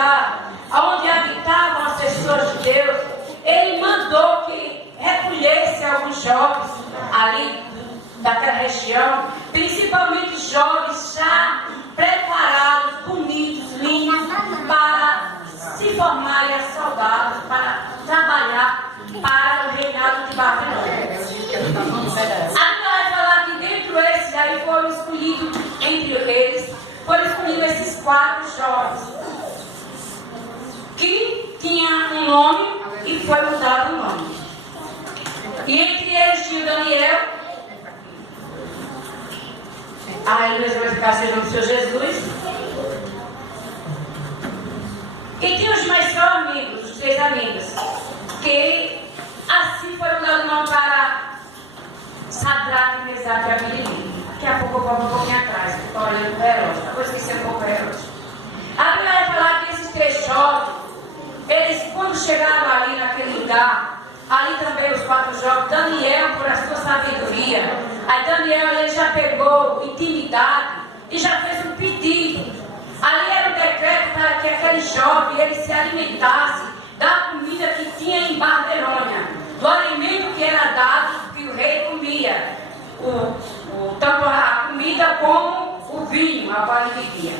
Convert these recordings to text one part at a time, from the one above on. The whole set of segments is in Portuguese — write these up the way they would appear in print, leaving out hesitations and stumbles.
lugar onde habitavam as pessoas de Deus, ele mandou que recolhesse alguns jovens ali daquela região, principalmente jovens já preparados, bonitos, lindos, para se formarem a soldados, para trabalhar para o reinado de Babilônia. Aqui vai falar que dentro desses aí foram escolhidos, entre eles, foram escolhidos esses 4 jovens, que tinham um nome e foi mudado o nome. E entre eles tinha Daniel, a igreja vai ficar segundo o Senhor Jesus, e tinha os mais amigos, os 3 amigos, que assim foi mudado o nome para Sadraque, Mesaque e Abednego. Daqui a pouco eu volto um pouquinho atrás, estou olhando para o Herodes, depois esqueci um pouco o Herodes. A Bíblia vai falar que esses 3 jovens, eles quando chegaram ali naquele lugar, ali também os 4 jovens, Daniel por a sua sabedoria, aí Daniel ele já pegou intimidade e já fez um pedido. Ali era um decreto para que aquele jovem ele se alimentasse da comida que tinha em Babilônia, do alimento que era dado, que o rei comia, tanto a comida como o vinho, a qual ele bebia.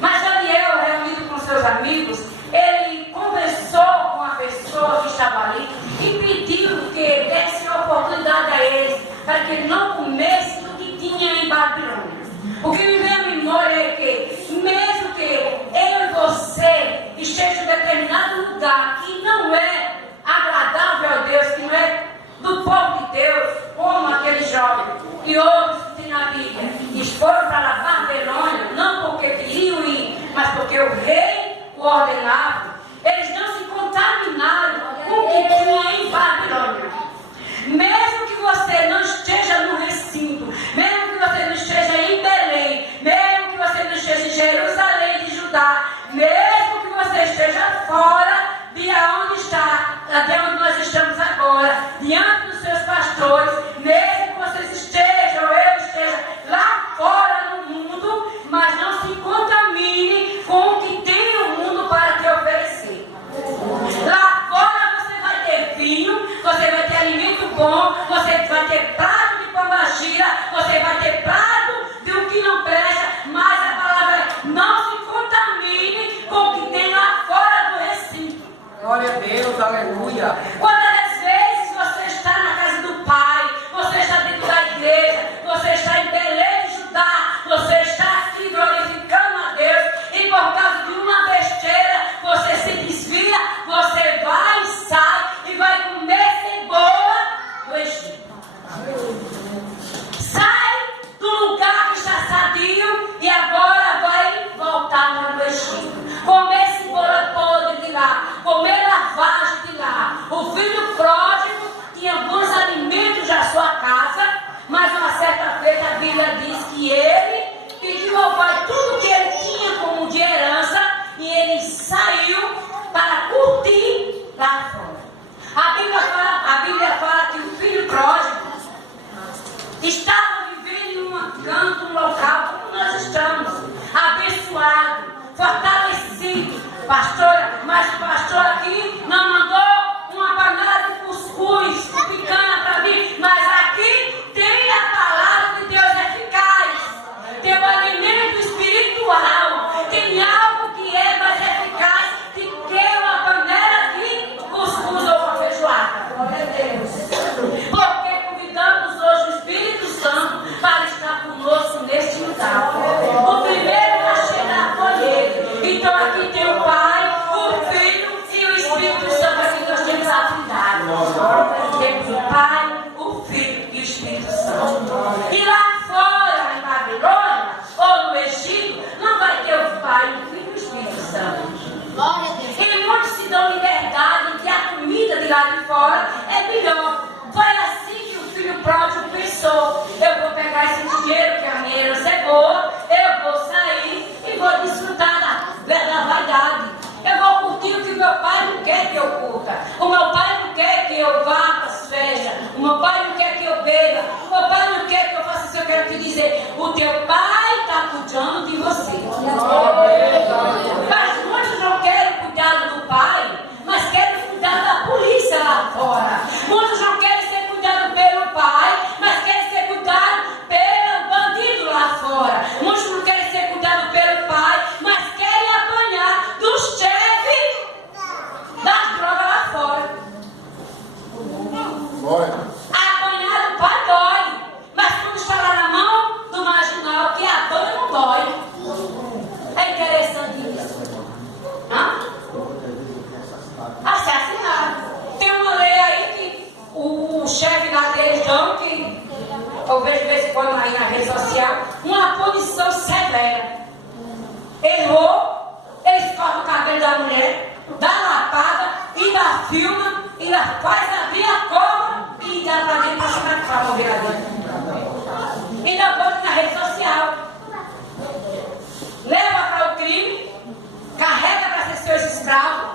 Mas Daniel, reunido com seus amigos, ele conversou com a pessoa que estava ali e pediu que desse oportunidade a eles, para que ele não comesse do que tinha em Babilônia. O que me vem à memória é que, mesmo que eu e você esteja em determinado lugar que não é agradável a Deus, que não é do povo de Deus, como aquele jovem e outros que tem na Bíblia, e foram para a Babilônia, não porque queriam ir, mas porque o rei o ordenava, eles não se contaminaram com o que tinha em Babilônia. Mesmo que você não esteja no recinto, mesmo que você não esteja em Belém, mesmo que você não esteja em Jerusalém de Judá, mesmo que você esteja fora de onde está, de onde nós estamos agora, diante dos seus pastores, mesmo que vocês estejam, eu esteja lá fora no mundo, mas não se contamine com o que tem o mundo para te oferecer. Lá fora você vai ter vinho, você vai ter alimento bom, você vai ter prato de pombagira, você vai ter prato de o que não presta, mas a palavra é: não se contamine com o que tem lá fora do recinto. Glória a Deus, aleluia. Quantas vezes você está na casa do Pai, você está dentro da igreja, você está em Belém de Judá, você está aqui glorificando a Deus, e por causa de uma besteira você se desvia, você vai e sai e vai comer cebola do Egito. Sai do lugar que está sadio e agora vai voltar para o Egito. Comer cebola podre de lá, comer lavagem de lá. O filho pródigo tinha bons alimentos na sua casa, mas uma certa feita a Bíblia diz que ele pediu ao pai tudo que ele tinha como de herança e ele saiu para curtir lá fora. A Bíblia fala que o filho pródigo estava vivendo em um canto, um local como nós estamos, abençoado, fortalecido. Pastora, mas o pastor aqui não mandou uma panela de cuscuz, picanha para mim, mas aqui tem a palavra de Deus eficaz, tem o alimento espiritual, tem algo que é mais eficaz do que uma panela de cuscuz ou uma feijoada. Glória a Deus. Porque convidamos hoje o Espírito Santo para estar conosco neste lugar. O primeiro a chegar foi ele. Então aqui tem o Pai, o Filho e o Espírito Santo. Aqui nós temos a Trindade. Temos o Pai, o Filho e o Espírito Santo. E lá fora, em Babilônia ou no Egito, não vai ter o Pai, o Filho e o Espírito Santo. E muitos se dão liberdade que a comida de lá de fora é melhor. Foi assim que o filho pródigo pensou: eu vou pegar esse dinheiro, que a minha herança é boa, eu vou sair e vou desfrutar da vaidade. Eu vou curtir o que meu pai não quer que eu curta. O meu pai não quer que eu vá para as festas. O meu pai não quer que eu beba. O meu pai não quer que eu faça isso. Eu quero te dizer: o teu pai está cuidando de você. Mas muitos não querem filma, ela faz abrir a cova e dá para dentro para morrer lá dentro. E dá bota na rede social. Leva para o crime, carrega para ser seus escravos.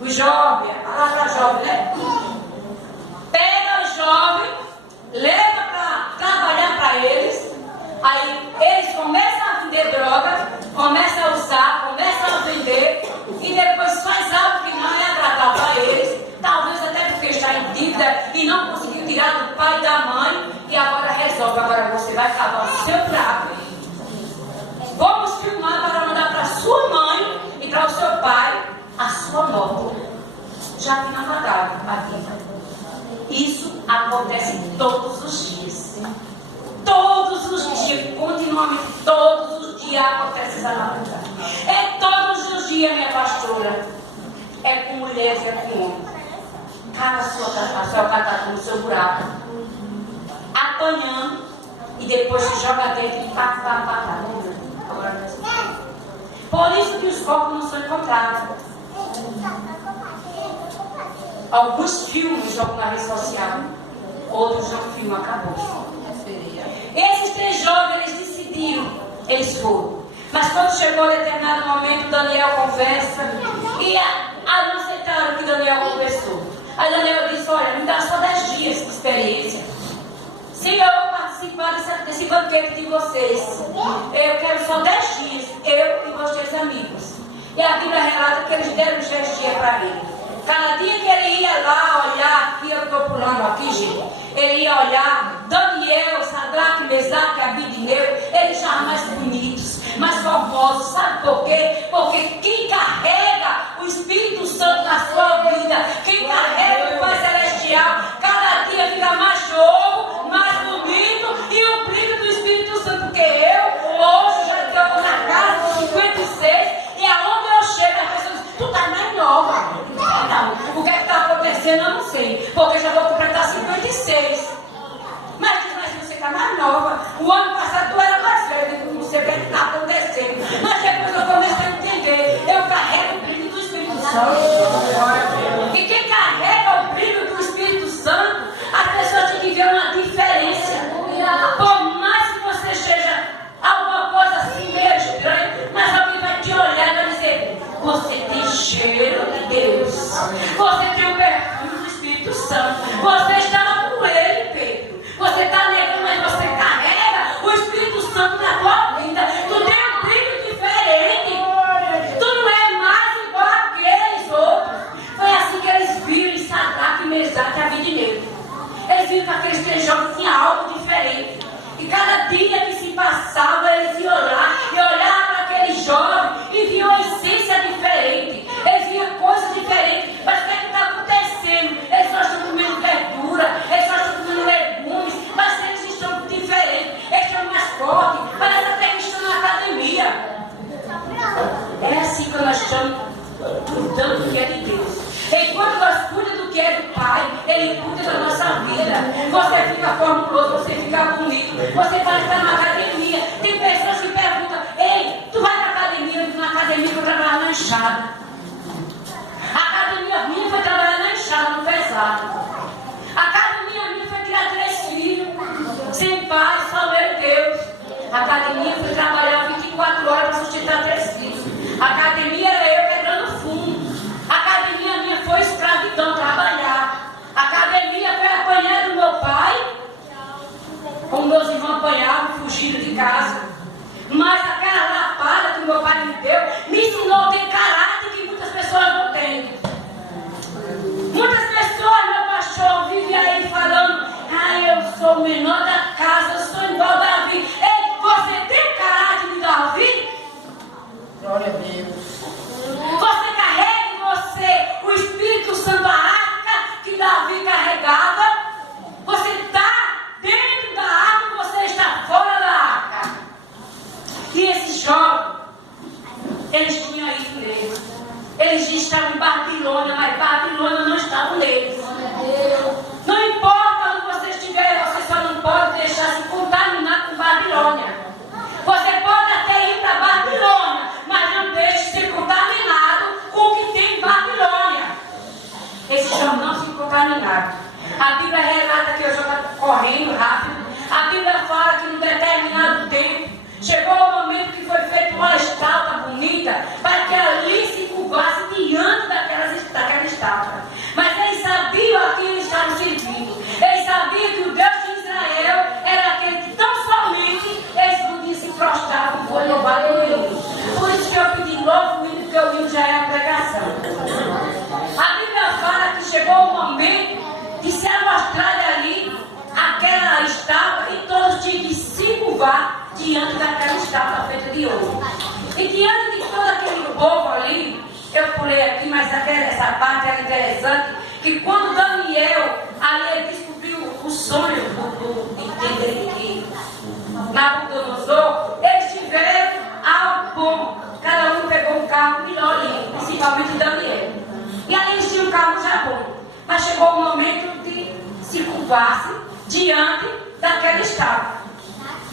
O jovem, a palavra jovem, né? Pega o jovem, leva para trabalhar para eles. Aí eles começam a vender droga, começam a usar, começam a vender e depois faz algo que não é agradável a eles, talvez até porque está em dívida e não conseguiu tirar do pai e da mãe e agora resolve, agora você vai cavar o seu prato. Vamos filmar para mandar para sua mãe e para o seu pai a sua morte, já que não mataram a vida. Isso acontece todos os dias. Todos os dias, continuamente, todos os dias acontece essa maldade. É todos os dias, minha pastora. É com mulheres, é com homens. Cava a sua catata no seu buraco, apanhando e depois se joga dentro e pá. Por isso que os corpos não são encontrados. Alguns filmes jogam na rede social, outros não filmam, acabou. Esses 3 jovens, eles decidiram, eles foram. Mas quando chegou a determinado momento, Daniel conversa e não aceitaram o que Daniel conversou. Aí Daniel disse, olha, me dá só 10 dias de experiência. Se eu participar desse banquete de vocês, eu quero só 10 dias, eu e vocês amigos. E a Bíblia relata que eles deram os 10 dias para ele. Cada dia que ele ia lá olhar, aqui eu estou pulando aqui, gente, ele ia olhar Daniel, Sadraque, Mesaque, Abidineu, eles estavam mais bonitos, mais formosos, sabe por quê? Porque quem carrega o Espírito Santo na sua vida, quem carrega o Pai Celestial, cada dia fica mais novo, mais bonito, e o brilho do Espírito Santo, porque eu, hoje, já estou na casa dos 56, e aonde eu chego, as pessoas dizem, tu está mais nova. Não, o que está acontecendo eu não sei, porque já vou completar 56. Mas você está mais nova. O ano passado tu era mais velha, não sei o que está acontecendo. Mas depois eu comecei a entender. Eu carrego o brilho do Espírito Santo. E quem carrega o brilho do Espírito Santo, as pessoas têm que ver uma diferença. Por mais que você seja alguma coisa assim meio estranha, mas alguém vai te olhar e vai dizer, você tem cheiro de Deus. Você tem o perfume do Espírito Santo. Você estava com ele, Pedro. Você está negando, mas você carrega o Espírito Santo na tua vida. Tu tem um brilho diferente. Tu não é mais igual àqueles outros. Foi assim que eles viram em Sadraque, Mesaque e Abidineu. Eles viram que aqueles 3 jovens tinham algo diferente. E cada dia que se passava, eles iam olhar e olhavam para aquele jovem e viam a essência diferente. Eles viam coisas diferentes. Mas o que é que está acontecendo? Eles só estão comendo verdura, eles só estão comendo legumes, mas eles estão diferentes, eles estão mais fortes, parece até que estão na academia. É assim que nós estamos cuidando do que é de Deus. Enquanto nós cuidamos do que é do Pai, Ele cuida da nossa vida. Você fica formuloso, você fica bonito, você vai estar na academia. Tem pessoas que perguntam, ei, tu vai na academia? Eu vou na academia para trabalhar na enxada. A academia minha foi trabalhar na enxada, no pesado. A academia minha foi criar 3 filhos, sem pai, só eu e Deus. A academia foi trabalhar 24 horas para sustentar 3 filhos. A academia era eu quebrando fumo. A academia minha foi escravidão, trabalhar. A academia foi apanhar do meu pai, como meus irmãos apanhavam, fugindo de casa. Mas aquela lapada que meu pai me deu, me ensinou a ter caráter que muitas pessoas não têm. Muitas pessoas, meu pastor, vivem aí falando, eu sou o menor da casa, eu sou igual a Davi. Ei, você tem caráter de Davi? Glória a Deus. Você carrega em você o Espírito Santo, a arca que Davi carregava. Você está dentro da arca, você está fora da arca. E esses jovens, eles tinham isso neles. Eles estavam em Babilônia, mas Babilônia não estava neles. Não importa onde você estiver, você só não pode deixar se contaminar com Babilônia. Você pode até ir para Babilônia, mas não deixe ser contaminado com o que tem em Babilônia. Esses A Bíblia relata que eu já estava correndo rápido. A Bíblia fala que num determinado tempo chegou o momento que foi feita uma estátua bonita para que ali se curvasse diante daquela estátua. Mas eles sabiam a quem eles estavam servindo. Eles sabiam que o Deus de Israel era aquele que tão somente eles podiam se prostrar e foi louvado no hino. Por isso que eu pedi logo o hino, porque o hino já é a pregação. A Bíblia fala que chegou o momento de se mostrar ali aquela estátua e todos tinham que se curvar diante daquela estátua feita de ouro. E diante de todo aquele povo ali, eu pulei aqui, mas essa parte era interessante, que quando Daniel ali descobriu o sonho de Nabucodonosor, eles tiveram algo bom. Cada um pegou um carro melhor ali, principalmente Daniel. E aí eles tinham um carro já bom. Mas chegou o momento de se curvar-se diante daquela estátua.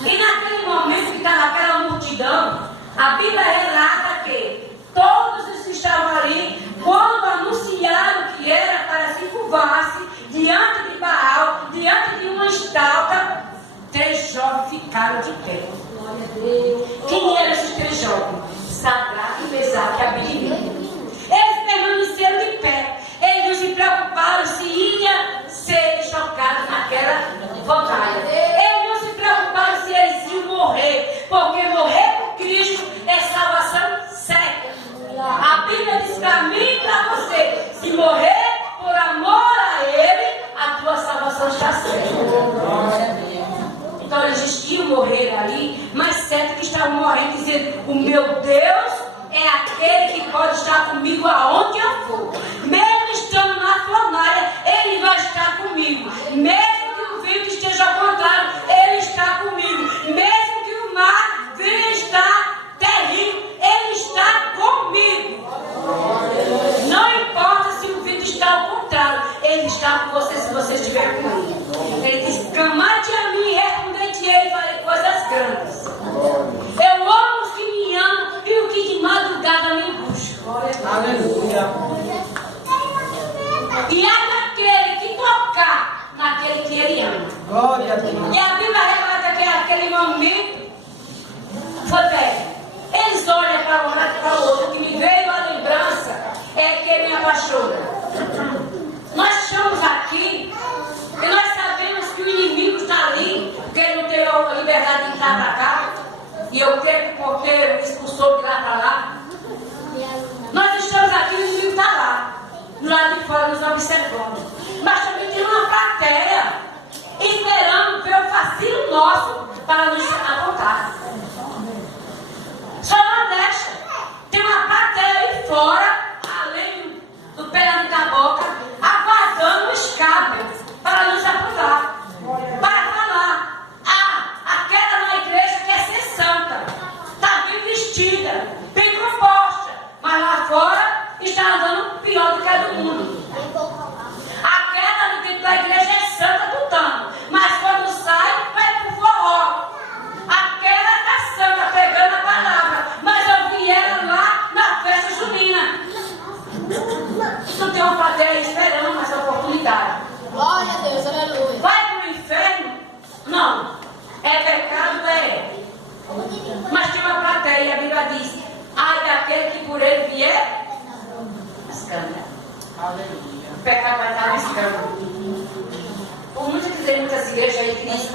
E naquele momento que estava aquela multidão, a Bíblia relata que todos os que estavam ali, quando anunciaram que era para se curvar-se diante de Baal, diante de uma estátua, 3 jovens ficaram de pé. Quem eram esses 3 jovens? Sadraque, Mesaque e Abednego. Eles permaneceram de pé. Eles não se preocuparam se ia ser chocado naquela batalha. Eles não se preocuparam se eles iam morrer, porque morrer por Cristo é salvação certa. A Bíblia diz para mim e para você: se morrer por amor a Ele, a tua salvação está certa. Então eles iam morrer ali, mas certo que estavam morrendo, dizendo: o meu Deus é aquele que pode estar comigo aonde eu for. Mesmo estando na fornalha, Ele vai estar comigo. Mesmo que o vento esteja contrário, Ele está comigo. Mesmo que o mar venha estar terrível, Ele está comigo. Não importa se o vento está ao contrário, Ele está com você se você estiver comigo. Ele diz: clamai-te a mim e respondei-te ele, farei coisas grandes. Eu amo os que me amam e o que de madrugada me buscam. Aleluia. E é daquele que tocar naquele que ele ama. Glória a Deus. E a Bíblia relata que naquele momento foi velho. Eles olham para um lado e para o outro. O que me veio à lembrança é que me apaixona. Nós estamos aqui e nós sabemos que o inimigo está ali, porque ele não teve a liberdade de entrar para cá. E eu creio que o porteiro me expulsou de lá para lá. Nós estamos aqui e o inimigo está lá, do lado de fora, nos observando. Mas também tem uma plateia esperando ver o fascínio nosso para nos apontar. Só não deixa. Tem uma plateia aí fora, além do pedaço da boca, aguardando o escape para nos apontar. Para falar: aquela na igreja quer ser santa, está bem vestida, bem composta, mas lá fora está andando pior do que a do mundo. Aquela ali dentro da igreja é santa do tanto, mas quando sai, vai pro forró. Aquela está santa, pegando a palavra, mas eu vi ela lá na festa junina. Então tem uma plateia esperando essa oportunidade. Glória a Deus, aleluia. Vai para o inferno? Não. É pecado, é. Mas tem uma plateia, a Bíblia diz: ai daquele que por ele vier escândalo. Aleluia. O pecado vai estar no escândalo. Por muitas igrejas aí que diz: